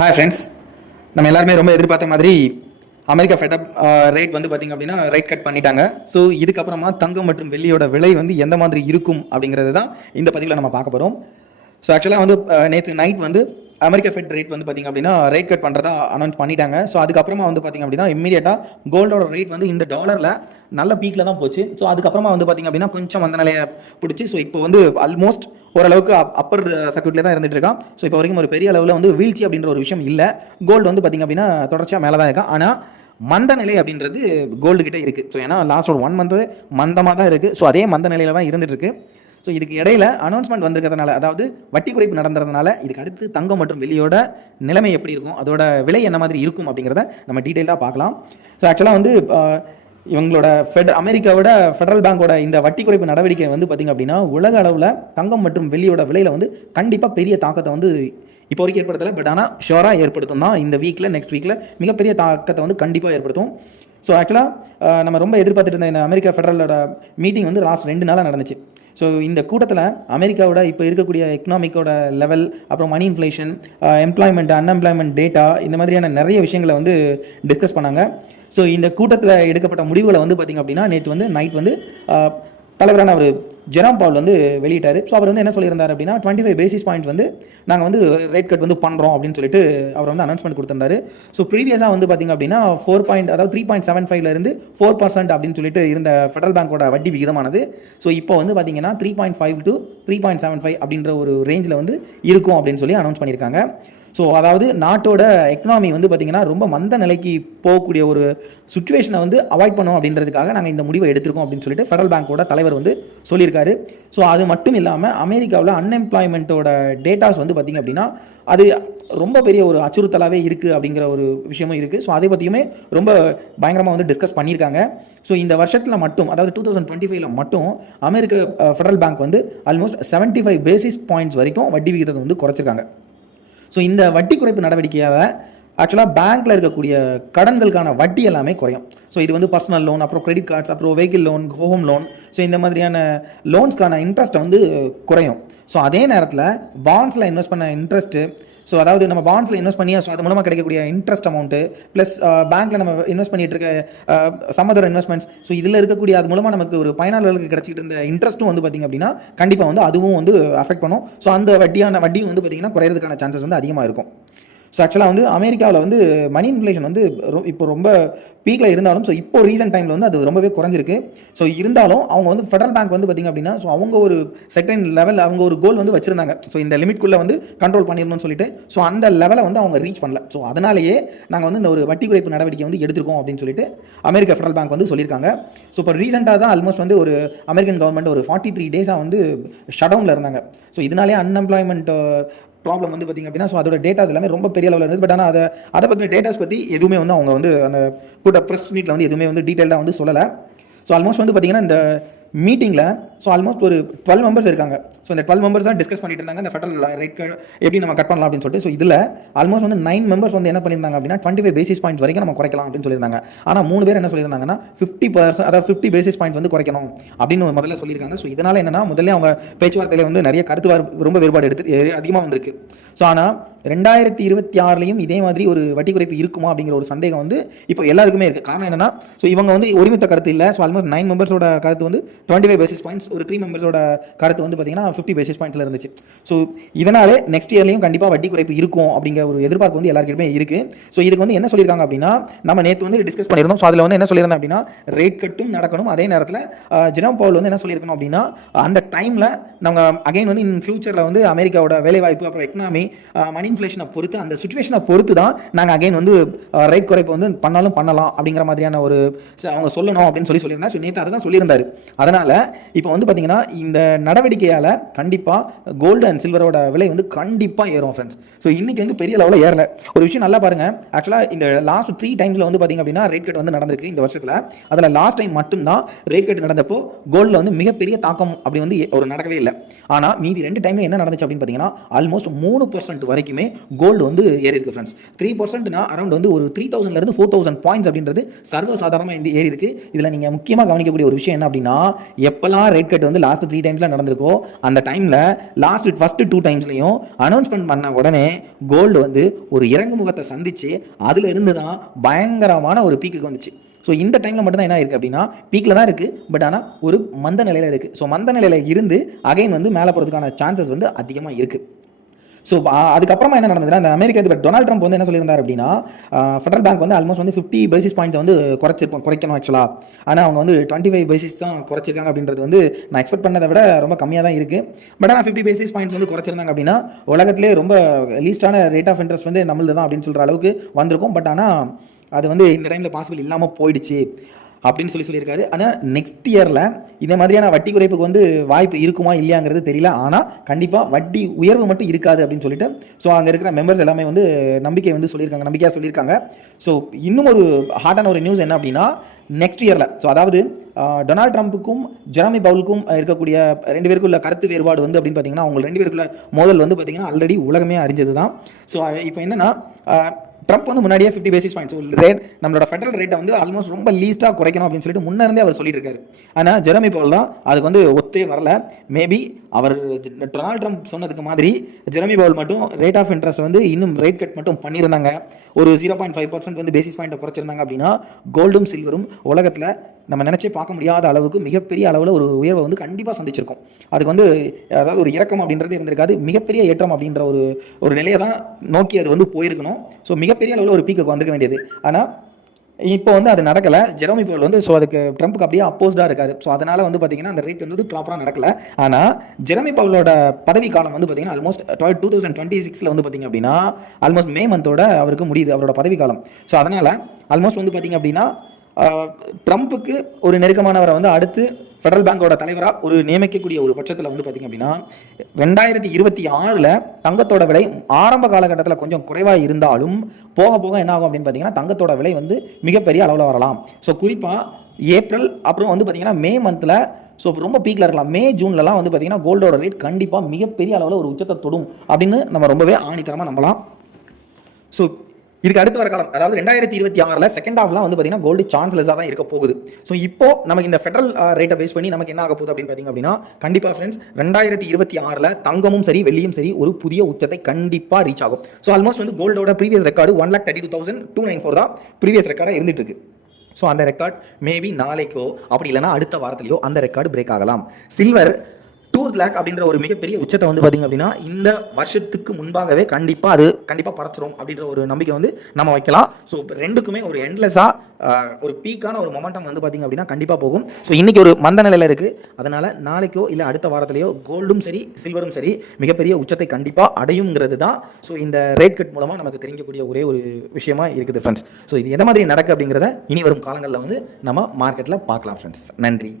Hi friends, நம்ம எல்லாருமே ரொம்ப எதிர்பார்த்த மாதிரி அமெரிக்கா ஃபெடப் ரேட் வந்து பார்த்திங்க அப்படின்னா ரேட் கட் பண்ணிட்டாங்க. ஸோ இதுக்கப்புறமா தங்கம் மற்றும் வெள்ளியோட விலை வந்து எந்த மாதிரி இருக்கும் அப்படிங்கிறது தான் இந்த பதிவில் நம்ம பார்க்க போகிறோம். ஸோ ஆக்சுவலாக வந்து நேற்று நைட் வந்து அமெரிக்கா ஃபெட் ரேட் வந்து பார்த்திங்க அப்படின்னா ரேட் கட் பண்ணுறதா அனௌன்ஸ் பண்ணிட்டாங்க. ஸோ அதுக்கப்புறமா வந்து பார்த்திங்க அப்படின்னா இம்மீடியட்டாக கோல்டோட ரேட் வந்து இந்த டாலரில் நல்ல பீக்கில் தான் போச்சு. ஸோ அதுக்கப்புறமா வந்து பார்த்திங்க அப்படின்னா கொஞ்சம் அந்த நிலையை பிடிச்சி ஸோ இப்போ வந்து ஆல்மோஸ்ட் ஓரளவுக்கு அப்பர் சர்க்யூட்லேயே தான் இருந்துட்டு இருக்கான். ஸோ இப்போ வரைக்கும் ஒரு பெரிய அளவில் வந்து வீழ்ச்சி அப்படின்ற ஒரு விஷயம் இல்லை. கோல்டு வந்து பார்த்திங்க அப்படின்னா தொடர்ச்சியாக மேலே தான் இருக்கான். ஆனால் மந்த நிலை அப்படின்றது கோல்டு கிட்டே இருக்குது. ஸோ ஏன்னா லாஸ்ட் ஒரு 1 மந்த் மந்தமாக தான் இருக்குது. ஸோ அதே மந்த நிலையில் தான் இருந்துட்டு இருக்கு. ஸோ இதுக்கு இடையில அனௌன்ஸ்மெண்ட் வந்திருக்கிறதுனால, அதாவது வட்டி குறைப்பு நடந்துறதுனால இதுக்கு அடுத்து தங்கம் மற்றும் வெள்ளியோட நிலைமை எப்படி இருக்கும், அதோட விலை என்ன மாதிரி இருக்கும் அப்படிங்கிறத நம்ம டீட்டெயிலாக பார்க்கலாம். ஸோ ஆக்சுவலாக வந்து இவங்களோட அமெரிக்காவோட ஃபெடரல் பேங்கோட இந்த வட்டி குறைப்பு நடவடிக்கை வந்து பார்த்திங்க அப்படின்னா உலக அளவில் தங்கம் மற்றும் வெள்ளியோட விலையில் வந்து கண்டிப்பாக பெரிய தாக்கத்தை வந்து இப்போ வரைக்கும் ஏற்படுத்தலை. பட் ஆனால் ஷோராக ஏற்படுத்தும் தான். இந்த வீக்கில் நெக்ஸ்ட் வீக்கில் மிகப்பெரிய தாக்கத்தை வந்து கண்டிப்பாக ஏற்படுத்தும். ஸோ ஆக்சுவலாக நம்ம ரொம்ப எதிர்பார்த்துட்டு இருந்த இந்த அமெரிக்கா ஃபெடரலோட மீட்டிங் வந்து லாஸ்ட் 2 நாளாக நடந்துச்சு. ஸோ இந்த கூட்டத்தில் அமெரிக்காவோட இப்போ இருக்கக்கூடிய எக்கனாமிக்கோட லெவல், அப்புறம் மணி இன்ஃப்ளேஷன், எம்ப்ளாய்மெண்ட், அன்எம்ப்ளாய்மெண்ட் டேட்டா, இந்த மாதிரியான நிறைய விஷயங்களை வந்து டிஸ்கஸ் பண்ணாங்க. ஸோ இந்த கூட்டத்தில் எடுக்கப்பட்ட முடிவுகளை வந்து பார்த்திங்க அப்படின்னா நேற்று வந்து நைட் வந்து தலைவரான அவர் ஜெராம் பவுல் வந்து வெளியிட்டார். ஸோ அவர் வந்து என்ன சொல்லியிருந்தார் அப்படின்னா 25 பேசிஸ் பாயிண்ட்ஸ் வந்து நாங்கள் வந்து ரேட் கட் வந்து பண்ணுறோம் அப்படின்னு சொல்லிட்டு அவர் வந்து அனௌன்ஸ்மெண்ட் கொடுத்திருந்தாரு. ஸோ ப்ரீவியஸாக வந்து பார்த்திங்க அப்படின்னா 3.75 4% அப்படின்னு சொல்லிட்டு இருந்த ஃபெடரல் பேங்கோட வட்டி விகிதமானது ஸோ இப்போ வந்து பார்த்திங்கன்னா 3.5 to 3.75 அப்படின்ற ஒரு ரேஞ்சில் வந்து இருக்கும் அப்படின்னு சொல்லி அனௌன்ஸ் பண்ணியிருக்காங்க. ஸோ அதாவது நாட்டோட எக்கனாமி வந்து பார்த்திங்கன்னா ரொம்ப மந்த நிலைக்கு போகக்கூடிய ஒரு சுச்சுவேஷனை வந்து அவாய்ட் பண்ணோம் அப்படின்றதுக்காக நாங்கள் இந்த முடிவை எடுத்திருக்கோம் அப்படின்னு சொல்லிட்டு ஃபெடரல் பேங்கோட தலைவர் வந்து சொல்லியிருக்காரு. ஸோ அது மட்டும் இல்லாமல் அமெரிக்காவில் அன்எம்ப்ளாய்மெண்ட்டோட டேட்டாஸ் வந்து பார்த்திங்க அப்படின்னா அது ரொம்ப பெரிய ஒரு அச்சுறுத்தலாகவே இருக்குது அப்படிங்கிற ஒரு விஷயமும் இருக்குது. ஸோ அதை பற்றியுமே ரொம்ப பயங்கரமாக வந்து டிஸ்கஸ் பண்ணியிருக்காங்க. ஸோ இந்த வருஷத்தில் மட்டும், அதாவது 2025 மட்டும் அமெரிக்க ஃபெடரல் பேங்க் வந்து ஆல்மோஸ்ட் 75 பேசிஸ் பாயிண்ட்ஸ் வரைக்கும் வட்டி விகிதத்தை வந்து குறைச்சிருக்காங்க. ஸோ இந்த வட்டி குறைப்பு நடவடிக்கையாக ஆக்சுவலாக பேங்க்கில் இருக்கக்கூடிய கடன்களுக்கான வட்டி எல்லாமே குறையும். ஸோ இது வந்து பர்சனல் லோன், அப்புறம் கிரெடிட் கார்ட்ஸ், அப்புறம் vehicle loan, home loan, so இந்த மாதிரியான லோன்ஸ்க்கான இன்ட்ரெஸ்ட்டை வந்து குறையும். ஸோ அதே நேரத்தில் பாண்ட்ஸில் இன்வெஸ்ட் பண்ண இன்ட்ரெஸ்ட்டு, ஸோ அதாவது நம்ம பாண்ட்ஸில் இன்வெஸ்ட் பண்ணி ஸோ அது மூலமாக கிடைக்கக்கூடிய இன்ட்ரெஸ்ட் அமௌண்ட்டு ப்ளஸ் பேங்க்கில் நம்ம இன்வெஸ்ட் பண்ணிட்டு இருக்க சம்மதர் இன்வெஸ்ட்மெண்ட்ஸ், ஸோ இதில் இருக்கக்கூடிய அது மூலமாக நமக்கு ஒரு பயனாளர்களுக்கு கிடைச்சிட்டு இருந்த இன்ட்ரெஸ்ட்டும் வந்து பார்த்திங்க அப்படின்னா கண்டிப்பாக வந்து அதுவும் வந்து அஃபெக்ட் பண்ணும். ஸோ அந்த வட்டியும் வந்து பார்த்திங்கன்னா குறையிறதுக்கான சான்சஸ் வந்து அதிகமாக இருக்கும். ஸோ ஆக்சுவலாக வந்து அமெரிக்காவில் வந்து மணி இன்ஃப்ளேஷன் வந்து இப்போ ரொம்ப பீக்கில் இருந்தாலும் ஸோ இப்போ ரீசெண்ட் டைமில் வந்து அது ரொம்பவே குறைஞ்சிருக்கு. ஸோ இருந்தாலும் அவங்க வந்து ஃபெடரல் பேங்க் வந்து பார்த்திங்க அப்படின்னா ஸோ அவங்க ஒரு செகண்ட் லெவல், அவங்க ஒரு கோல் வந்து வச்சுருந்தாங்க. ஸோ இந்த லிமிட்குள்ளே வந்து கண்ட்ரோல் பண்ணிடணும்னு சொல்லிட்டு ஸோ அந்த லெவலை வந்து அவங்க ரீச் பண்ணல. ஸோ அதனாலேயே நாங்கள் வந்து இந்த ஒரு வட்டி குறைப்பு நடவடிக்கை வந்து எடுத்திருக்கோம் அப்படின்னு சொல்லிட்டு அமெரிக்கா ஃபெடரல் பேங்க் வந்து சொல்லியிருக்காங்க. ஸோ இப்போ ரீசெண்டாக தான் ஆல்மோஸ்ட் வந்து ஒரு அமெரிக்கன் கவர்மெண்ட் ஒரு 43 டேஸாக வந்து ஷட் டவுனில் இருந்தாங்க. ஸோ இதனாலே அன்எம்ப்ளாய்மெண்ட் ப்ராப்ளம் வந்து பார்த்திங்க அப்படின்னா ஸோ அதோட டேட்டாஸ் எல்லாமே ரொம்ப பெரிய லெவலில் இருந்தது. பட் ஆனால் அதை பற்றின டேட்டாஸ் பற்றி எதுவுமே வந்து அவங்க வந்து அந்த கூட்ட ப்ரெஸ் மீட்டில் வந்து எதுவுமே வந்து டீட்டெயிலாக வந்து சொல்லலை. ஸோ ஆல்மோஸ்ட் வந்து பார்த்திங்கன்னா இந்த மீட்டிங்கில் ஸோ ஆல்மோஸ்ட் ஒரு 12 மெம்பர்ஸ் இருக்காங்க. ஸோ இந்த 12 மெம்பர்ஸ் தான் டிஸ்கஸ் பண்ணிட்டு இருந்தாங்க இந்த ஃபெடரல் ரேட் எப்படி நம்ம கட் பண்ணலாம் அப்படின்னு சொல்லிட்டு. ஸோ இதில் ஆல்மோஸ்ட் வந்து 9 மெம்பர்ஸ் வந்து என்ன பண்ணியிருந்தாங்க அப்படின்னா 25 பேசிஸ் பாயிண்ட்ஸ் வரைக்கும் நம்ம குறைக்கலாம் அப்படின்னு சொல்லியிருந்தாங்க. ஆனால் 3 பேர் என்ன சொல்லியிருந்தாங்கன்னா 50%, அதாவது 50 பேசிஸ் பாயிண்ட்ஸ் வந்து குறைக்கணும் அப்படின்னு முதல்ல சொல்லியிருக்காங்க. ஸோ இதனால் என்னன்னா முதல்ல அவங்க பேச்சுவார்த்தையில் வந்து நிறைய கருத்து ரொம்ப வேறுபாடு அதிகமாக வந்திருக்கு. ஸோ ஆனால் 2026 இதே மாதிரி ஒரு வட்டி குறைப்பு இருக்குமா அப்படிங்கிற ஒரு சந்தேகம் வந்து இப்போ எல்லாருக்குமே இருக்குது. காரணம் என்னன்னா ஸோ இவங்க வந்து ஒருமித்த கருத்து இல்லை. ஸோ ஆல்மோஸ்ட் 9 மெம்பர்ஸோட கருத்து வந்து 25 பேசிஸ் பாயிண்ட்ஸ், ஒரு 3 மெம்பர்ஸோட கருத்து வந்து பார்த்தீங்கன்னா 50 பேசிஸ் பாயிண்ட்ஸில் இருந்துச்சு. ஸோ இதனாலே நெக்ஸ்ட் இயர்லையும் கண்டிப்பாக வட்டி குறைப்பு இருக்கும் அப்படிங்கிற ஒரு எதிர்பார்ப்பு வந்து எல்லாருக்குமே இருக்குது. ஸோ இதுக்கு வந்து என்ன சொல்லியிருக்காங்க அப்படின்னா நம்ம நேற்று வந்து டிஸ்கஸ் பண்ணியிருந்தோம். ஸோ அதில் வந்து என்ன சொல்லியிருந்தோம் அப்படின்னா ரேட் கட்டும் நடக்கணும், அதே நேரத்தில் ஜெரோம் பவுல் வந்து என்ன சொல்லியிருக்கணும் அப்படின்னா அந்த டைமில் நம்ம அகைன் வந்து இன் ஃபியூச்சரில் வந்து அமெரிக்காவோட வேலைவாய்ப்பு, அப்புறம் எக்கனாமி, மணி இன்ஃப்ளேஷனை பொறுத்து, அந்த சுச்சுவேஷனை பொறுத்து தான் நாங்கள் அகைன் வந்து ரேட் குறைப்பு வந்து பண்ணலாம் அப்படிங்கிற மாதிரியான ஒரு அவங்க சொல்லணும் அப்படின்னு சொல்லியிருந்தாங்க. ஸோ நேற்று அதை தான் சொல்லியிருந்தாரு. அதனால் இப்போ வந்து பார்த்தீங்கன்னா இந்த நடவடிக்கையால் கண்டிப்பாக கோல்டு அண்ட் சில்வரோட விலை வந்து கண்டிப்பாக ஏறும் ஃப்ரெண்ட்ஸ். ஸோ இன்றைக்கி வந்து பெரிய லெவலில் ஏறல. ஒரு விஷயம் நல்லா பாருங்கள், ஆக்சுவலாக இந்த லாஸ்ட் 3 டைம்ஸில் வந்து பார்த்திங்க அப்படின்னா ரேட் கட் வந்து நடந்திருக்கு இந்த வருஷத்தில். அதில் லாஸ்ட் டைம் மட்டும்தான் ரேட் கட் நடந்தப்போ கோல்டில் வந்து மிகப்பெரிய தாக்கம் அப்படி வந்து ஒரு நடக்கவே இல்லை. ஆனால் மீதி 2 டைமில் என்ன நடந்துச்சு அப்படின்னு பார்த்தீங்கன்னா ஆல்மோஸ்ட் 3% வரைக்குமே கோல்டு வந்து ஏறி இருக்கு ஃப்ரெண்ட்ஸ். 3%னா அரௌண்ட் வந்து ஒரு 3000 4,000 பாயிண்ட்ஸ் அப்படின்றது சர்வசாதாரணமாக இந்த ஏறி இருக்கு. இதில் நீங்கள் முக்கியமாக கவனிக்கக்கூடிய ஒரு விஷயம் என்ன அப்படின்னா எப்போல்லாம் ரேட் கட் வந்து லாஸ்ட் 3 டைம்ஸில் நடந்திருக்கோ அந்த டைமில் ஃபர்ஸ்ட் 2 டைம்ஸ்லையும் அனௌன்ஸ்மெண்ட் பண்ண உடனே கோல்டு வந்து ஒரு இறங்கு முகத்தை சந்திச்சு அதுல இருந்து தான் பயங்கரமான ஒரு பீக்குக்கு வந்துச்சு. ஸோ இந்த டைமில் மட்டும்தான் என்ன இருக்குது அப்படின்னா பீக்கில் தான் இருக்குது, பட் ஆனால் ஒரு மந்த நிலையில் இருக்குது. ஸோ மந்த நிலையில் இருந்து அகைன் வந்து மேலே போகிறதுக்கான சான்சஸ் வந்து அதிகமாக இருக்குது. ஸோ அதுக்கப்புறமா என்ன நடந்ததுன்னா, அந்த அமெரிக்க அதிபர் டொனால்ட் ட்ரம்ப் வந்து என்ன சொல்லியிருந்தார் அப்படின்னா, ஃபெடரல் பேங்க் வந்து ஆல்மோஸ்ட் வந்து 50 பேசிஸ் பாயிண்ட்ஸ் வந்து குறைக்கணும் ஆக்சுவலாக. ஆனால் அவங்க வந்து 25 பேசிஸ் தான் குறைச்சிருக்காங்க அப்படின்றது வந்து நான் எக்ஸ்பெக்ட் பண்ணதை விட ரொம்ப கம்மியாக தான் இருக்குது. பட் ஆனால் 50 பேசிஸ் பாயிண்ட்ஸ் வந்து குறைச்சிருந்தாங்க அப்படின்னா உலகத்திலே ரொம்ப லீஸ்டான ரேட் ஆஃப் இன்ட்ரெஸ்ட் வந்து நம்மளது தான் அப்படின்னு சொல்கிற அளவுக்கு வந்திருக்கும். பட் ஆனால் அது வந்து இந்த டைமில் பாசிபிள் இல்லாமல் போயிடுச்சு அப்படின்னு சொல்லியிருக்காரு. ஆனால் நெக்ஸ்ட் இயரில் இதே மாதிரியான வட்டி குறைப்புக்கு வந்து வாய்ப்பு இருக்குமா இல்லையாங்கிறது தெரியல. ஆனால் கண்டிப்பாக வட்டி உயர்வு மட்டும் இருக்காது அப்படின்னு சொல்லிட்டு ஸோ அங்கே இருக்கிற மெம்பர்ஸ் எல்லாமே வந்து நம்பிக்கையாக சொல்லியிருக்காங்க. ஸோ இன்னும் ஒரு ஹாட்டான ஒரு நியூஸ் என்ன அப்படின்னா, நெக்ஸ்ட் இயரில் ஸோ அதாவது டொனால்ட் ட்ரம்ப்புக்கும் ஜெரமி பவுலுக்கும் இருக்கக்கூடிய 2 பேருக்கும் உள்ள கருத்து வேறுபாடு வந்து அப்படின்னு பார்த்தீங்கன்னா, அவங்க 2 பேருக்குள்ள மோதல் வந்து பார்த்தீங்கன்னா ஆல்ரெடி உலகமே அறிஞ்சது தான். ஸோ இப்போ என்னன்னா, ட்ரம்ப் வந்து முன்னாடியே 50 பேசிஸ் பாயிண்ட்ஸ் ரேட் நம்மளோட ஃபெடரல் ரேட்டை வந்து ஆல்மோஸ்ட் ரொம்ப லீஸ்ட்டாக குறைக்கணும் அப்படின்னு சொல்லிட்டு முன்னே அவர் சொல்லிட்டு இருக்காரு. ஆனால் ஜெரமி பவுல் தான் அதுக்கு வந்து ஒத்தே வரல. மேபி அவர் டொனால்ட் ட்ரம்ப் சொன்னதுக்கு மாதிரி ஜெரமி பவுல் மட்டும் ரேட் ஆஃப் இன்ட்ரெஸ்ட் வந்து இன்னும் ரேட் கட் மட்டும் பண்ணியிருந்தாங்க, ஒரு 0.5% வந்து பேசிஸ் பாயிண்ட்டை குறைச்சிருந்தாங்க அப்படின்னா கோல்டும் சில்வரும் உலகத்தில் நம்ம நினச்சே பார்க்க முடியாத அளவுக்கு மிகப்பெரிய அளவில் ஒரு உயர்வை வந்து கண்டிப்பாக சந்திச்சிருக்கும். அதுக்கு வந்து அதாவது ஒரு இறக்கம் அப்படின்றது இருந்திருக்காது, மிகப்பெரிய ஏற்றம் அப்படின்ற ஒரு நிலையை தான் நோக்கி அது வந்து போயிருக்கணும். ஸோ மிகப்பெரிய அளவில் ஒரு பீக்குக்கு வந்திருக்க வேண்டியது. ஆனால் இப்போ வந்து அது நடக்கலை. ஜெரமி பவுல் வந்து ஸோ அதுக்கு ட்ரம்ப்புக்கு அப்படியே அப்போஸ்டாக இருக்காரு. ஸோ அதனால் வந்து பார்த்தீங்கன்னா அந்த ரேட் வந்து ப்ராப்பராக நடக்கலை. ஆனால் ஜெரமி பவுலோட பதவி காலம் வந்து பார்த்தீங்கன்னா ஆல்மோஸ்ட் 2026 வந்து பார்த்தீங்க அப்படின்னா ஆல்மோஸ்ட் மே மந்தோட அவருக்கு முடியுது அவரோட பதவி காலம். ஸோ அதனால் ஆல்மோஸ்ட் வந்து பார்த்தீங்க அப்படின்னா ட்ரம்ப்புக்கு ஒரு நெருக்கமானவரை வந்து அடுத்து ஃபெடரல் பேங்கோட தலைவராக ஒரு நியமிக்கக்கூடிய ஒரு பட்சத்தில் வந்து பார்த்திங்க அப்படின்னா 2026 தங்கத்தோட விலை ஆரம்ப காலகட்டத்தில் கொஞ்சம் குறைவாக இருந்தாலும் போக போக என்ன ஆகும் அப்படின்னு பார்த்தீங்கன்னா தங்கத்தோட விலை வந்து மிகப்பெரிய அளவில் வரலாம். ஸோ குறிப்பாக ஏப்ரல் அப்புறம் வந்து பார்த்திங்கன்னா மே மந்தில் ஸோ ரொம்ப பீக்கில் இருக்கலாம். மே ஜூன்லலாம் வந்து பார்த்திங்கன்னா கோல்டோட ரேட் கண்டிப்பாக மிகப்பெரிய அளவில் ஒரு உச்சத்தை தொடும் அப்படின்னு நம்ம ரொம்பவே ஆணித்தரமாக நம்பலாம். ஸோ இதுக்கு அடுத்து வர காலம் அதாவது 2026 செகண்ட் ஹாஃப்லாம் வந்து பார்த்தீங்கன்னா கோல்டு சான்ஸ்லெஸ்ஸாக தான் இருக்க போகுது. ஸோ இப்போ நமக்கு இந்த ஃபெடரல் ரேட்டை பேஸ் பண்ணி நமக்கு என்ன ஆக போகுது அப்படின்னு பார்த்தீங்க அப்படின்னா கண்டிப்பாக ஃப்ரெண்ட்ஸ் 2026 தங்கமும் சரி வெள்ளியும் சரி ஒரு புதிய உச்சத்தை கண்டிப்பாக ரீச் ஆகும். ஸோ ஆல்மோஸ்ட் வந்து கோல்டோட ப்ரீவியஸ் ரெக்கார்டு 1,32,294 தான் ப்ரீவியஸ் ரெக்கார்டாக இருந்துட்டு இருக்கு. ஸோ அந்த ரெக்கார்ட் மேபி நாளைக்கோ அப்படி இல்லைனா அடுத்த வாரத்திலையோ அந்த ரெக்கார்டு பிரேக் ஆகலாம். சில்வர் 2 lakh அப்படின்ற ஒரு மிகப்பெரிய உச்சத்தை வந்து பார்த்தீங்க அப்படின்னா இந்த வருஷத்துக்கு முன்பாகவே கண்டிப்பாக படைச்சிரும் அப்படின்ற ஒரு நம்பிக்கை வந்து நம்ம வைக்கலாம். ஸோ ரெண்டுக்குமே ஒரு எண்ட்லெஸ்ஸாக ஒரு பீக்கான ஒரு மொமெண்டம் வந்து பார்த்தீங்க அப்படின்னா கண்டிப்பாக போகும். ஸோ இன்றைக்கி ஒரு மந்த நிலையில் இருக்குது. அதனால் நாளைக்கோ இல்லை அடுத்த வாரத்திலேயோ கோல்டும் சரி சில்வரும் சரி மிகப்பெரிய உச்சத்தை கண்டிப்பாக அடையுங்கிறது தான் ஸோ இந்த ரேட் கட் மூலமாக நமக்கு தெரிஞ்சக்கூடிய ஒரே ஒரு விஷயமா இருக்குது ஃப்ரெண்ட்ஸ். ஸோ இது எந்த மாதிரி நடக்கு அப்படிங்கிறத இனி வரும் காலங்களில் வந்து நம்ம மார்க்கெட்டில் பார்க்கலாம் ஃப்ரெண்ட்ஸ். நன்றி.